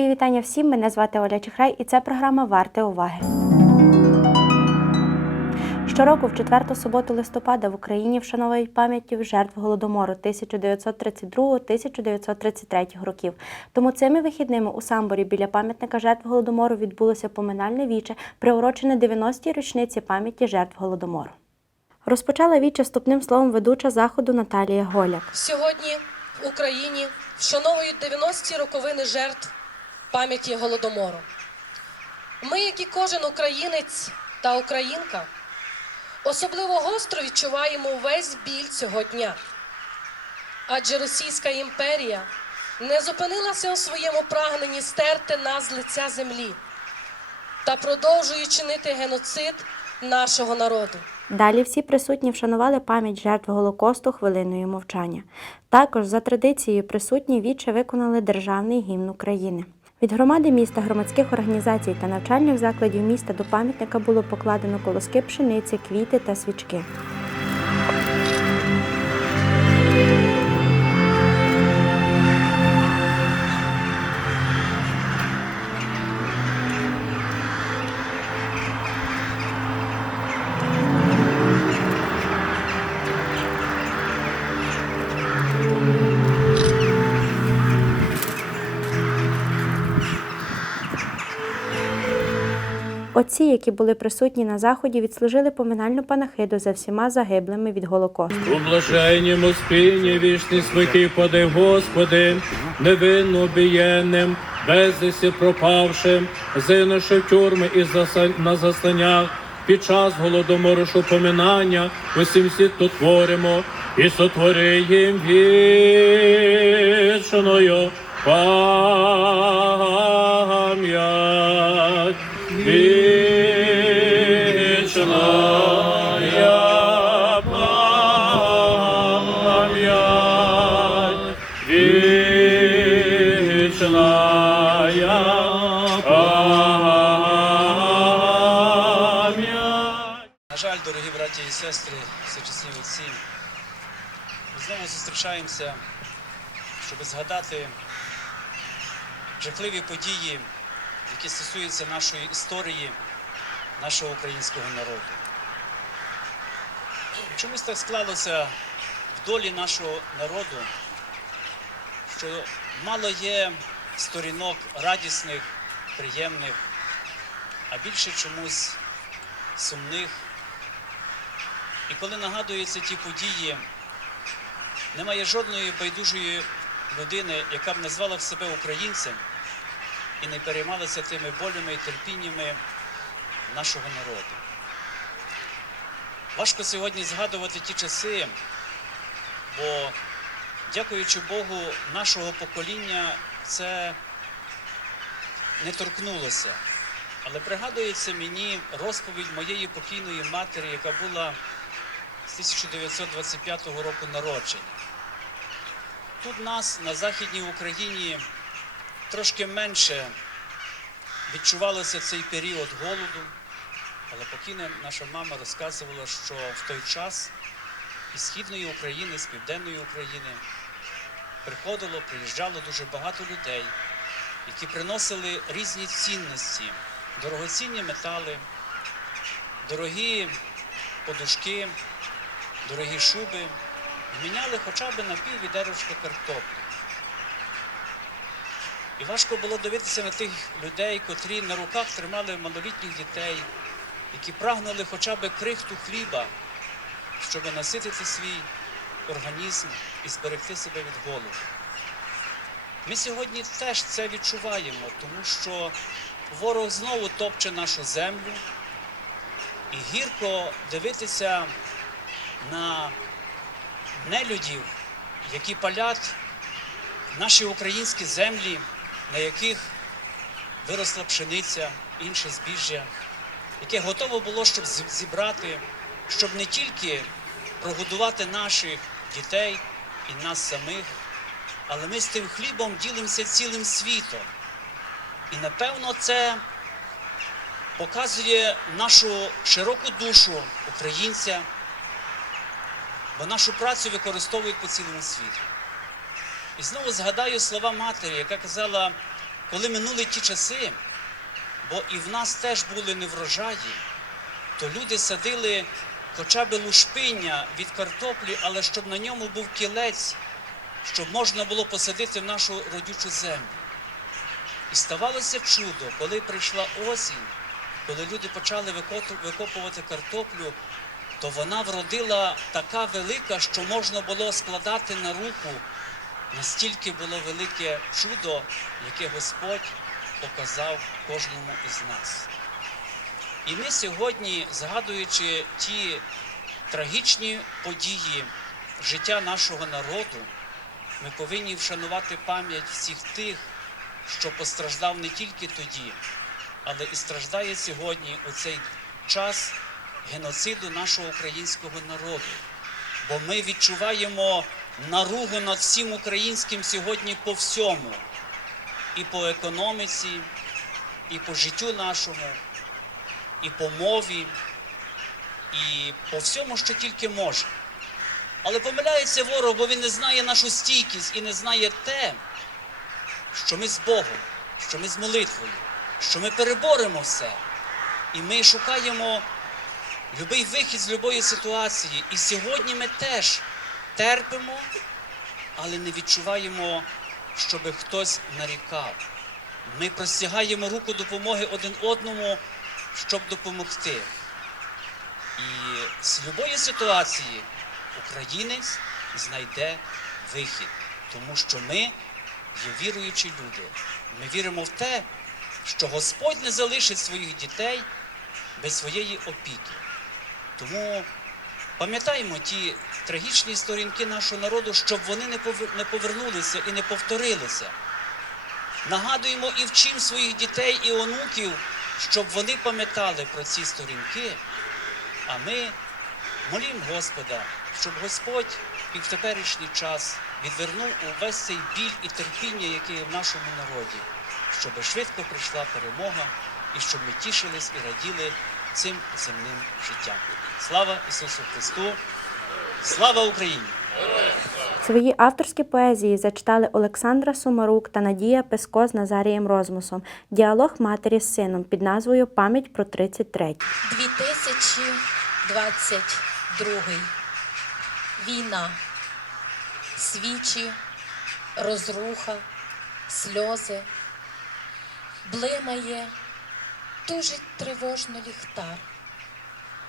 Мої вітання всім. Мене звати Оля Чихрай, і це програма Варте уваги. Щороку, в четверту суботу листопада, в Україні вшановують пам'яттю жертв голодомору 1932-1933 років. Тому цими вихідними у Самборі біля пам'ятника жертв голодомору відбулося поминальне віче, приурочене 90-й річниці пам'яті жертв голодомору. Розпочала віче вступним словом ведуча заходу Наталія Голяк. Сьогодні в Україні вшановують 90-ті роковини жертв пам'яті голодомору. Ми, як і кожен українець та українка, особливо гостро відчуваємо увесь біль цього дня. Адже Російська імперія не зупинилася у своєму прагненні стерти нас з лиця землі та продовжує чинити геноцид нашого народу. Далі всі присутні вшанували пам'ять жертв Голокосту хвилиною мовчання. Також за традицією присутні віче виконали державний гімн України. Від громади міста, громадських організацій та навчальних закладів міста до пам'ятника було покладено колоски пшениці, квіти та свічки. Отці, які були присутні на заході, відслужили поминальну панахиду за всіма загиблими від Голокосту. У спині вічний святий подай, Господи, невинно обієнним, безвісті пропавшим, зинувши тюрми і на застаннях, під час голодомору ж поминання, усім тут творимо і сотвориєм вічною пам'ять. Пам'ять. На жаль, дорогі браті і сестри, за часів отців, ми знову зустрічаємося, щоб згадати жахливі події, які стосуються нашої історії, нашого українського народу. Чомусь так склалося в долі нашого народу, що мало є сторінок радісних, приємних, а більше чомусь сумних. І коли нагадуються ті події, немає жодної байдужої людини, яка б назвала в себе українцем і не переймалася тими болями і терпіннями нашого народу. Важко сьогодні згадувати ті часи, бо, дякуючи Богу, нашого покоління це не торкнулося. Але пригадується мені розповідь моєї покійної матері, яка була з 1925 року народження. Тут нас на Західній Україні трошки менше відчувалося цей період голоду, але покійна наша мама розказувала, що в той час із Східної України, з Південної України приходило, приїжджало дуже багато людей, які приносили різні цінності, дорогоцінні метали, дорогі подушки, дорогі шуби, міняли хоча б на пів відерочка картоплі. І важко було дивитися на тих людей, котрі на руках тримали малолітніх дітей, які прагнули хоча б крихту хліба, щоб наситити свій організм і зберегти себе від голоду. Ми сьогодні теж це відчуваємо, тому що ворог знову топче нашу землю, і гірко дивитися на нелюдів, які палять наші українські землі, на яких виросла пшениця, інше збіжжя, яке готово було, щоб зібрати, щоб не тільки прогодувати наших дітей і нас самих, але ми з тим хлібом ділимося цілим світом. І напевно це показує нашу широку душу українця, бо нашу працю використовують по цілому світу. І знову згадаю слова матері, яка казала, коли минули ті часи, бо і в нас теж були неврожаї, то люди садили хоча б лушпиння від картоплі, але щоб на ньому був кілець, щоб можна було посадити в нашу родючу землю. І ставалося чудо, коли прийшла осінь, коли люди почали викопувати картоплю, то вона вродила така велика, що можна було складати на руку. Настільки було велике чудо, яке Господь показав кожному із нас. І ми сьогодні, згадуючи ті трагічні події життя нашого народу, ми повинні вшанувати пам'ять всіх тих, що постраждав не тільки тоді, але і страждає сьогодні у цей час геноциду нашого українського народу. Бо ми відчуваємо наругу над всім українським сьогодні по всьому, і по економіці, і по життю нашому, і по мові, і по всьому, що тільки може. Але помиляється ворог, бо він не знає нашу стійкість і не знає те, що ми з Богом, що ми з молитвою, що ми переборемо все. І ми шукаємо будь-який вихід з будь-якої ситуації. І сьогодні ми теж терпимо, але не відчуваємо, щоб хтось нарікав. Ми простягаємо руку допомоги один одному, щоб допомогти. І з будь-якої ситуації українець знайде вихід, тому що ми є віруючі люди. Ми віримо в те, що Господь не залишить своїх дітей без своєї опіки. Тому пам'ятаємо ті трагічні сторінки нашого народу, щоб вони не повернулися і не повторилися. Нагадуємо і вчимо своїх дітей і онуків, щоб вони пам'ятали про ці сторінки. А ми молімо Господа, щоб Господь і в теперішній час відвернув увесь цей біль і терпіння, яке є в нашому народі, щоб швидко прийшла перемога і щоб ми тішились і раділи цим земним життям. Слава Ісусу Христу! Слава Україні! Свої авторські поезії зачитали Олександра Сумарук та Надія Песко з Назарієм Розмусом. Діалог матері з сином під назвою Пам'ять про 33. 2022. Війна, свічі, розруха, сльози. Блимає, тужить тривожно ліхтар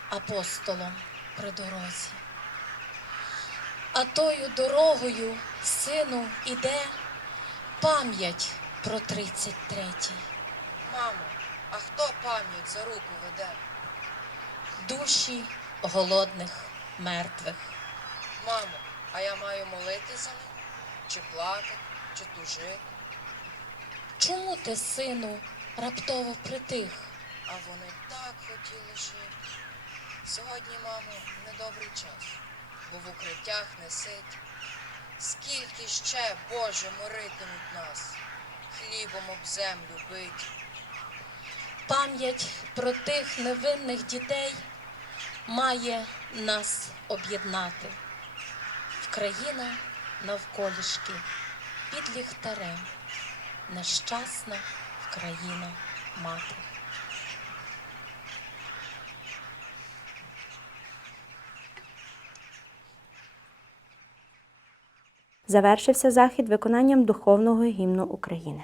апостолом при дорозі. А тою дорогою, сину, іде пам'ять про 33. Мамо, а хто пам'ять за руку веде? душі голодних, мертвих. Мамо, а я маю молити за них? Чи плакати, чи тужити? Чому ти, сину, раптово притих? А вони так хотіли жити. Сьогодні, мамо, недобрий час, бо в укриттях не сидь. Скільки ще, Боже, миритимуть нас, хлібом об землю бить. Пам'ять про тих невинних дітей має нас об'єднати. Вкраїна навколішки під ліхтарем, нещасна Вкраїна мати. Завершився захід виконанням духовного гімну України.